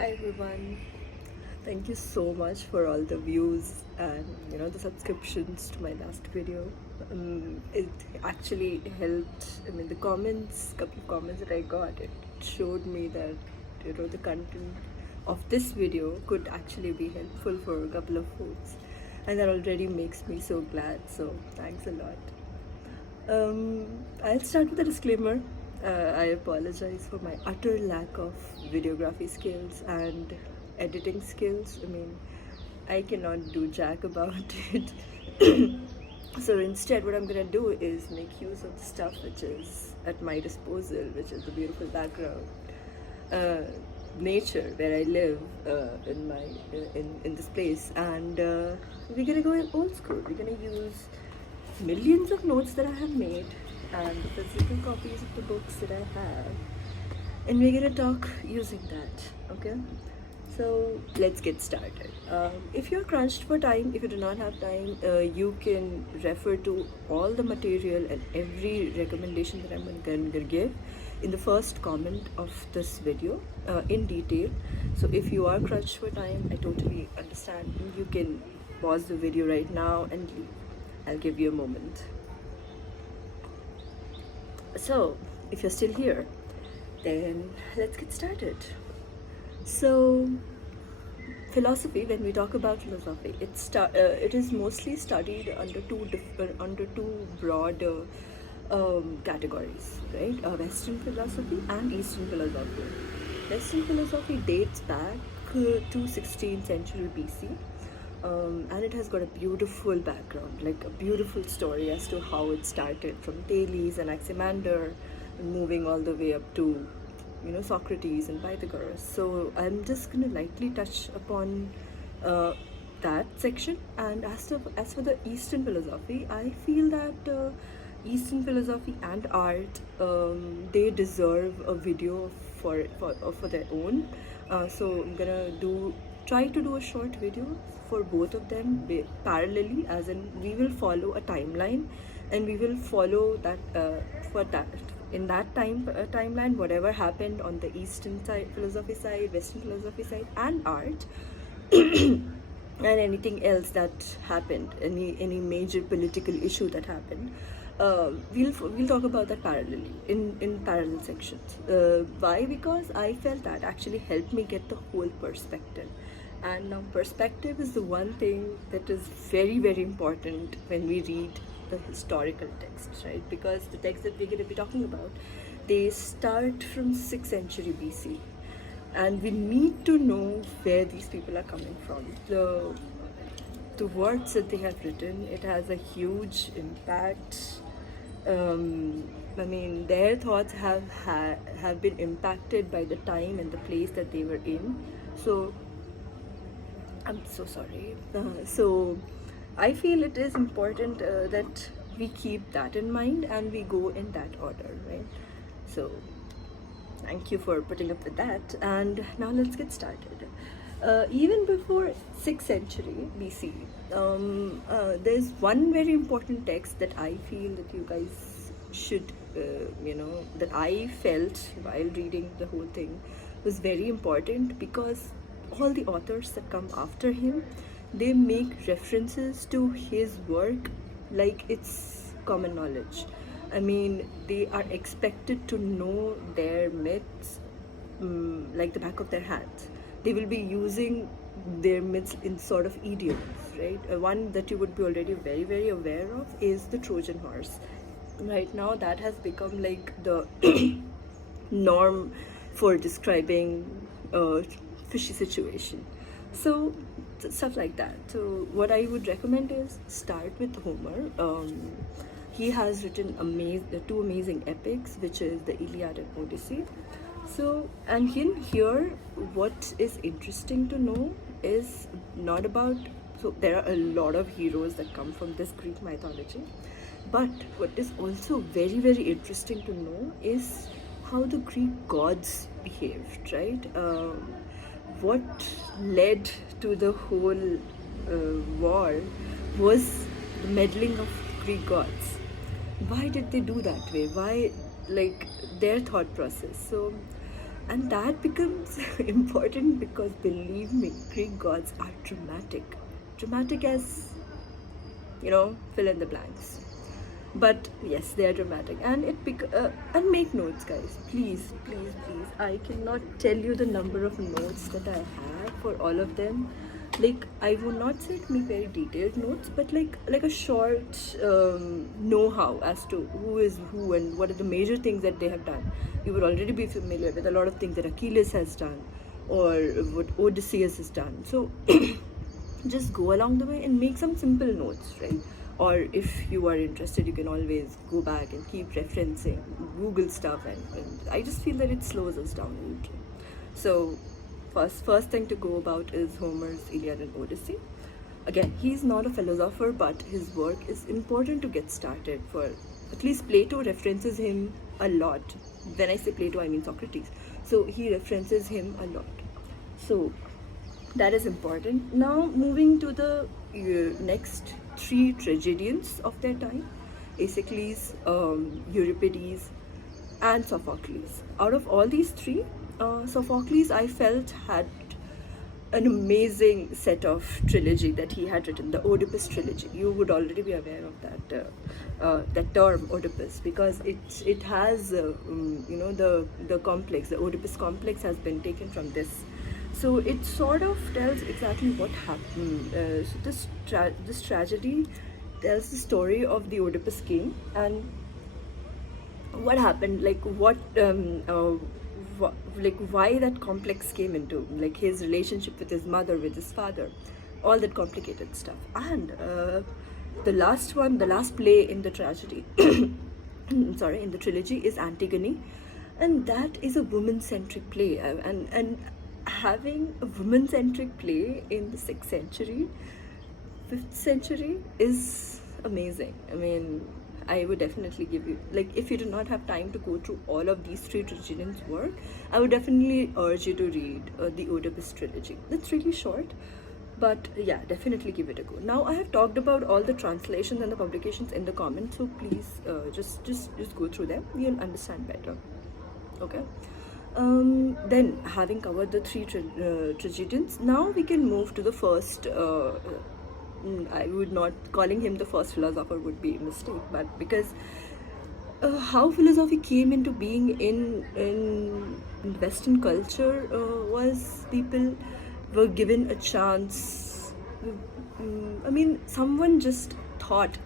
Hi everyone. Thank you so much for all the views and the subscriptions to my last video. It actually helped. The couple of comments that I got, it showed me that the content of this video could actually be helpful for a couple of folks, and that already makes me so glad. So thanks a lot. I'll start with a disclaimer. I apologize for my utter lack of videography skills and editing skills. I cannot do jack about it. So instead, what I'm gonna do is make use of the stuff which is at my disposal, which is the beautiful background, nature where I live in this place, and we're gonna go old school. We're gonna use millions of notes that I have made and the physical copies of the books that I have, and we're gonna talk using that. Okay, so let's get started. If you're crunched for time, if you do not have time, you can refer to all the material and every recommendation that I'm going to give in the first comment of this video in detail. So if you are crunched for time, I totally understand. You can pause the video right now and leave. I'll give you a moment. So, if you're still here, then let's get started. So, philosophy, when we talk about philosophy, it is mostly studied under two broad categories, right? Western philosophy and Eastern philosophy. Western philosophy dates back to 16th century BC. And it has got a beautiful background, like a beautiful story as to how it started from Thales and Anaximander, moving all the way up to Socrates and Pythagoras. So I'm just going to lightly touch upon that section. And as for the Eastern philosophy, I feel that Eastern philosophy and art, they deserve a video for their own. So I'm gonna try to do a short video for both of them parallelly, as in we will follow a timeline, and we will follow that in that timeline, whatever happened on the Eastern philosophy side, Western philosophy side, and art, and anything else that happened, any major political issue that happened. We'll talk about that parallelly in parallel sections. Why? Because I felt that actually helped me get the whole perspective. And now perspective is the one thing that is very, very important when we read the historical texts, right? Because the texts that we're going to be talking about, they start from 6th century BC, and we need to know where these people are coming from. The words that they have written, it has a huge impact. Their thoughts have been impacted by the time and the place that they were in. So I'm so sorry. So I feel it is important that we keep that in mind and we go in that order, right? So thank you for putting up with that, and now let's get started. Even before 6th century BC, there's one very important text that I feel that you guys should, that I felt while reading the whole thing was very important, because all the authors that come after him, they make references to his work like it's common knowledge. They are expected to know their myths like the back of their hands. They will be using their myths in sort of idioms, right? One that you would be already very, very aware of is the Trojan horse. Right now, that has become like the norm for describing fishy situation. So stuff like that. So what I would recommend is start with Homer. He has written two amazing epics, which is the Iliad and Odyssey. So, and here what is interesting to know is not about, so there are a lot of heroes that come from this Greek mythology, but what is also very, very interesting to know is how the Greek gods behaved, right? What led to the whole war was the meddling of Greek gods. Why did they do that way? Why, like, their thought process? So And that becomes important because, believe me, Greek gods are dramatic. Dramatic as, fill in the blanks. But yes, they are dramatic. And and make notes, guys. Please, please, please. I cannot tell you the number of notes that I have for all of them. Like, I would not say it make very detailed notes, but like a short know-how as to who is who and what are the major things that they have done. You would already be familiar with a lot of things that Achilles has done or what Odysseus has done. So just go along the way and make some simple notes, right? Or if you are interested, you can always go back and keep referencing, Google stuff, and I just feel that it slows us down a little. So first thing to go about is Homer's Iliad and Odyssey. Again, he's not a philosopher, but his work is important to get started. For at least Plato references him a lot. When I say Plato, I mean Socrates. So he references him a lot. So that is important. Now moving to the next three tragedians of their time: Aeschylus, Euripides, and Sophocles. Out of all these three, Sophocles, I felt, had an amazing set of trilogy that he had written, the Oedipus Trilogy. You would already be aware of that term Oedipus, because it has the complex, the Oedipus complex has been taken from this. So it sort of tells exactly what happened. So this tragedy tells the story of the Oedipus king and what happened, why that complex came into, like his relationship with his mother, with his father, all that complicated stuff. And the last play in the tragedy, sorry, in the trilogy is Antigone, and that is a woman-centric play. And having a woman-centric play in the 6th century, 5th century is amazing. I mean, I would definitely give you, like, if you do not have time to go through all of these three tragedians' work, I would definitely urge you to read the Oedipus Trilogy. It's really short, but yeah, definitely give it a go. Now, I have talked about all the translations and the publications in the comments, so please just go through them. You'll understand better. Okay. Then, having covered the three tragedians, now we can move to the first. I would not, calling him the first philosopher would be a mistake, but because how philosophy came into being in Western culture was people were given a chance. I mean, someone just thought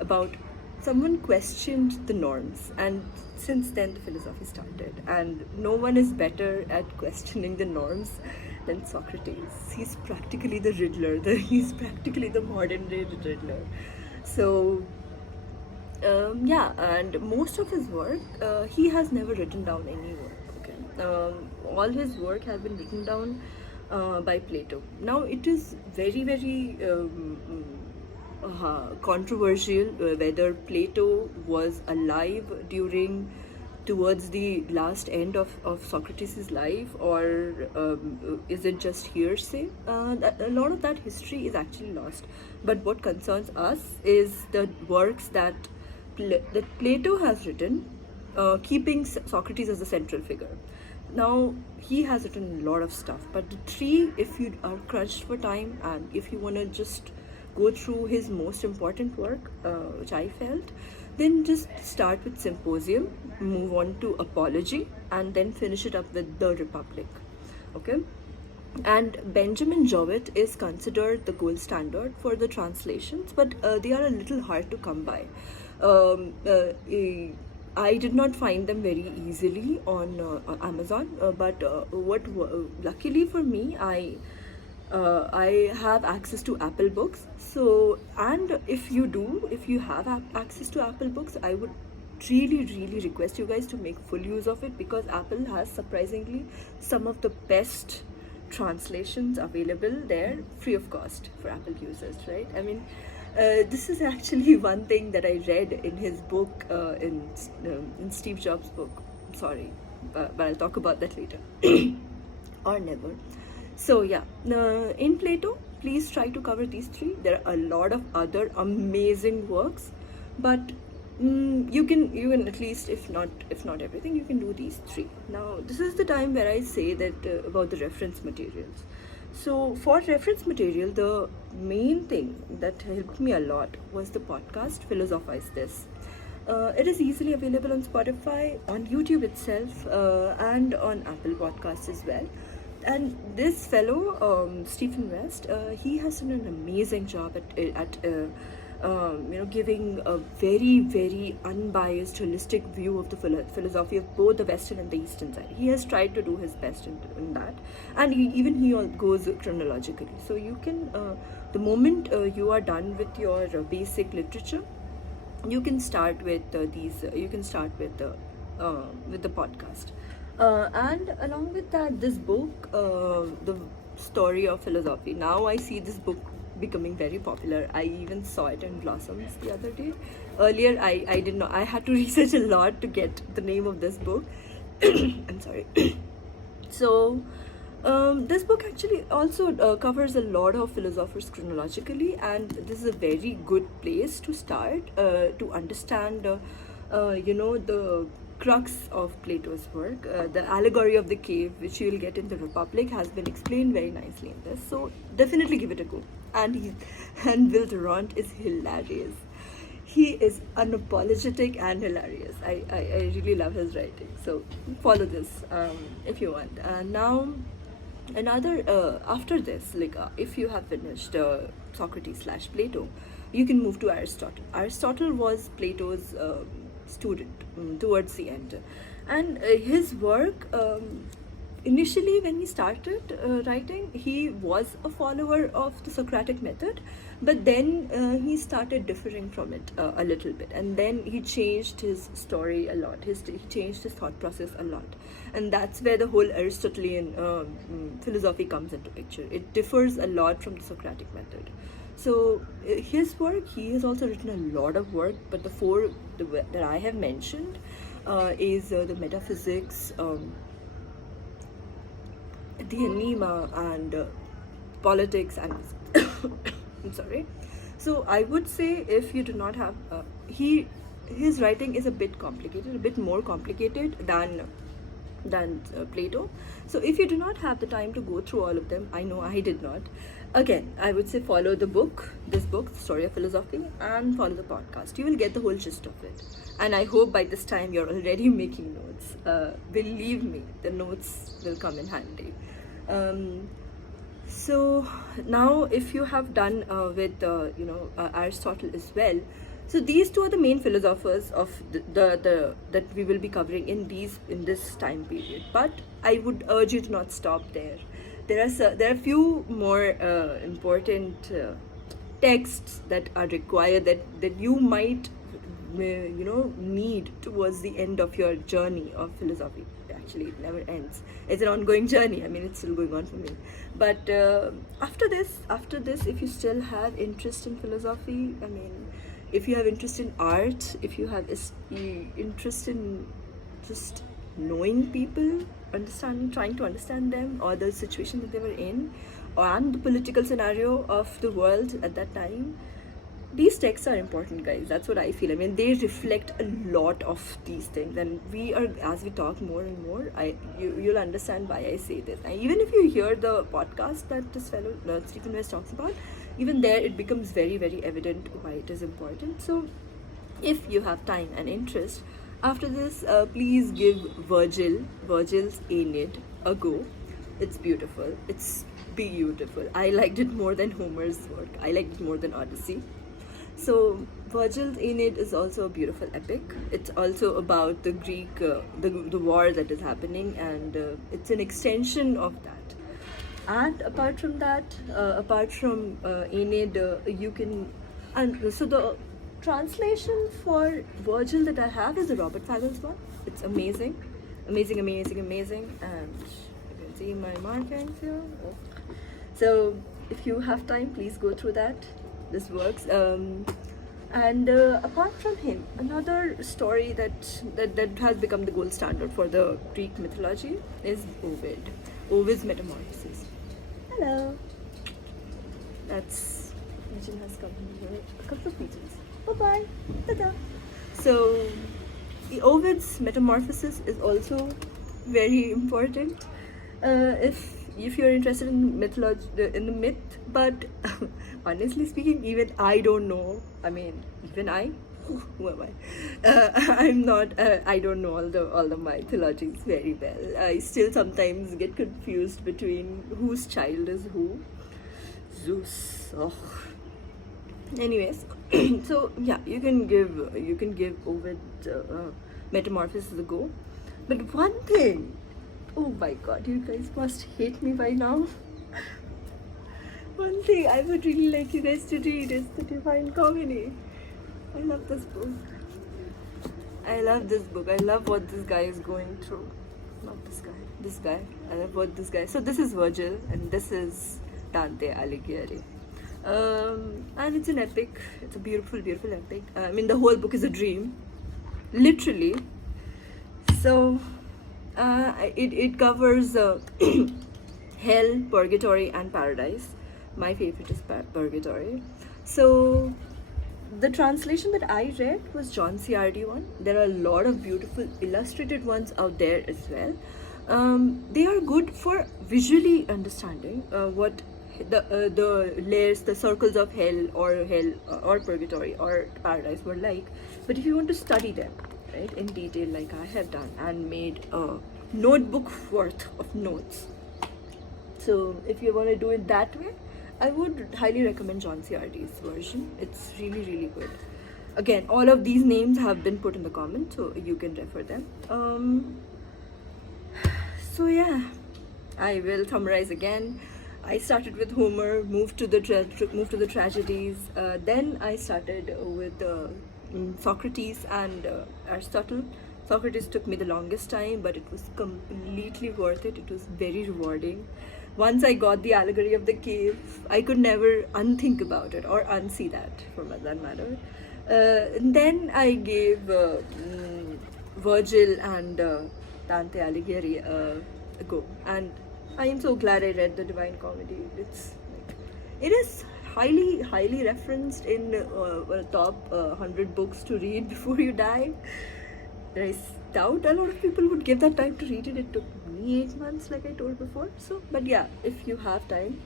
about, someone questioned the norms, and since then the philosophy started, and no one is better at questioning the norms than Socrates. He's practically the Riddler. He's practically the modern day Riddler. So yeah, and most of his work, he has never written down any work. Okay, all his work has been written down by Plato. Now it is very, very controversial whether Plato was alive towards the last end of Socrates' life, or is it just hearsay? A lot of that history is actually lost. But what concerns us is the works that Plato has written, keeping Socrates as the central figure. Now, he has written a lot of stuff, but the three, if you are crunched for time and if you want to just go through his most important work, which I felt, then just start with Symposium, move on to Apology, and then finish it up with The Republic. Okay? And Benjamin Jowett is considered the gold standard for the translations, but they are a little hard to come by. I did not find them very easily on Amazon, but luckily for me, I have access to Apple Books. So, and if you have access to Apple Books, I would really request you guys to make full use of it, because Apple has surprisingly some of the best translations available there, free of cost for Apple users, right? I mean, this is actually one thing that I read in his book, in Steve Jobs' book. Sorry, but I'll talk about that later. Or never. So yeah, in Plato, please try to cover these three. There are a lot of other amazing works, but you can at least, if not everything, you can do these three. Now this is the time where I say that about the reference materials. So for reference material, the main thing that helped me a lot was the podcast Philosophize This. It is easily available on Spotify, on YouTube itself, and on Apple Podcasts as well. And this fellow, Stephen West, he has done an amazing job at giving a very, very unbiased, holistic view of the philosophy of both the Western and the Eastern side. He has tried to do his best in that, and he all goes chronologically. So you can, the moment you are done with your basic literature, you can start with you can start with the podcast. And along with that, this book, The Story of Philosophy. Now I see this book becoming very popular. I even saw it in Blossoms the other day. Earlier, I did not. I had to research a lot to get the name of this book. I'm sorry. So, this book actually also covers a lot of philosophers chronologically, and this is a very good place to start to understand, the crux of Plato's work. The allegory of the cave, which you will get in the Republic, has been explained very nicely in this. So definitely give it a go. And Will Durant is hilarious. He is unapologetic and hilarious. I really love his writing. So follow this if you want. Now, after this, if you have finished Socrates / Plato, you can move to Aristotle. Aristotle was Plato's student towards the end, and his work, initially when he started writing, he was a follower of the Socratic method, but then he started differing from it a little bit, and then he changed his story a lot. He changed his thought process a lot, and that's where the whole Aristotelian philosophy comes into picture. It differs a lot from the Socratic method. So his work, he has also written a lot of work, but the four that I have mentioned is the metaphysics, the enigma, and politics, and I'm sorry. So I would say, if you do not have his writing is a bit complicated, a bit more complicated than Plato. So if you do not have the time to go through all of them, I know I did not. Again, I would say follow this book, The Story of Philosophy, and follow the podcast. You will get the whole gist of it. And I hope by this time you're already making notes. Believe me, the notes will come in handy. So now, if you have done with Aristotle as well, so these two are the main philosophers of the that we will be covering in this time period. But I would urge you to not stop there. There are a few more important texts that are required that you might need towards the end of your journey of philosophy. Actually, it never ends. It's an ongoing journey. I mean, it's still going on for me. But after this, if you still have interest in philosophy, I mean, if you have interest in art, if you have interest in just knowing people, trying to understand them, or the situation that they were in, and the political scenario of the world at that time, these texts are important, guys. That's what I feel. I mean, they reflect a lot of these things, and as we talk more and more, you'll understand why I say this. And even if you hear the podcast that this fellow Stephen West talks about, even there it becomes very, very evident why it is important. So if you have time and interest, after this, please give Virgil's Aeneid a go. It's beautiful. It's beautiful. I liked it more than Homer's work. I liked it more than Odyssey. So Virgil's Aeneid is also a beautiful epic. It's also about the Greek, the war that is happening, and it's an extension of that. And apart from that, apart from Aeneid, you can, and so the translation for Virgil that I have is the Robert Fagles one. It's amazing, amazing, amazing, amazing, and you can see my markings here. So if you have time, please go through that. This works. And apart from him, another story that has become the gold standard for the Greek mythology is Ovid's Metamorphoses. Hello. That's pigeon has come here. A couple of pigeons. Bye bye. Ta-da. So Ovid's Metamorphosis is also very important. If you're interested in mythology, in the myth, but honestly speaking, even I don't know. I mean, even I, who am I? I'm not. I don't know all the mythologies very well. I still sometimes get confused between whose child is who. Zeus. Oh. Anyways, so yeah, you can give Ovid Metamorphosis a go. But one thing, oh my god, you guys must hate me by now. One thing I would really like you guys to read is The Divine Comedy. I love this book. I love this book. I love what this guy is going through. Not this guy. This guy. I love what this guy. So this is Virgil and this is Dante Alighieri. And it's an epic. It's a beautiful, beautiful epic. I mean, the whole book is a dream, literally. So it covers hell, purgatory, and paradise. My favorite is purgatory. So the translation that I read was John CRD one. There are a lot of beautiful illustrated ones out there as well. They are good for visually understanding what the layers, the circles of hell or purgatory or paradise were like. But if you want to study them, right, in detail, like I have done and made a notebook worth of notes, so if you want to do it that way, I would highly recommend John CRD's version. It's really, really good. Again, all of these names have been put in the comments, so you can refer them. So yeah, I will summarize again. I started with Homer, moved to the tragedies. Then I started with Socrates and Aristotle. Socrates took me the longest time, but it was completely worth it. It was very rewarding. Once I got the allegory of the cave, I could never unthink about it or unsee that, for that matter. And then I gave Virgil and Dante Alighieri a go, and I am so glad I read The Divine Comedy. It is highly referenced in top 100 books to read before you die. I doubt a lot of people would give that time to read it. It took me 8 months, like I told before. So, but yeah, if you have time,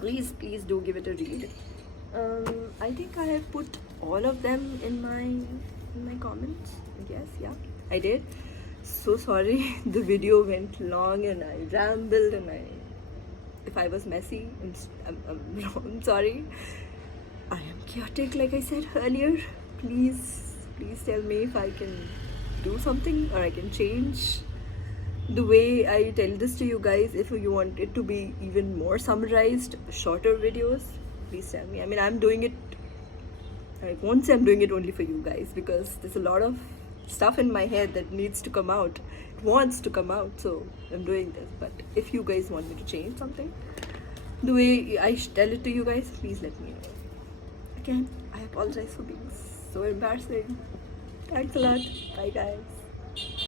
please do give it a read. I think I have put all of them in my comments. Yes, yeah, I did. So sorry, the video went long and I rambled and if I was messy, I'm sorry. I am chaotic, like I said earlier. Please tell me if I can do something or I can change the way I tell this to you guys. If you want it to be even more summarized, shorter videos, please tell me. I mean, I'm doing it, I won't say I'm doing it only for you guys, because there's a lot of stuff in my head that needs to come out. It wants to come out, so I'm doing this. But if you guys want me to change something, the way I tell it to you guys, please let me know. Again, I apologize for being so embarrassing. Thanks a lot. Bye guys.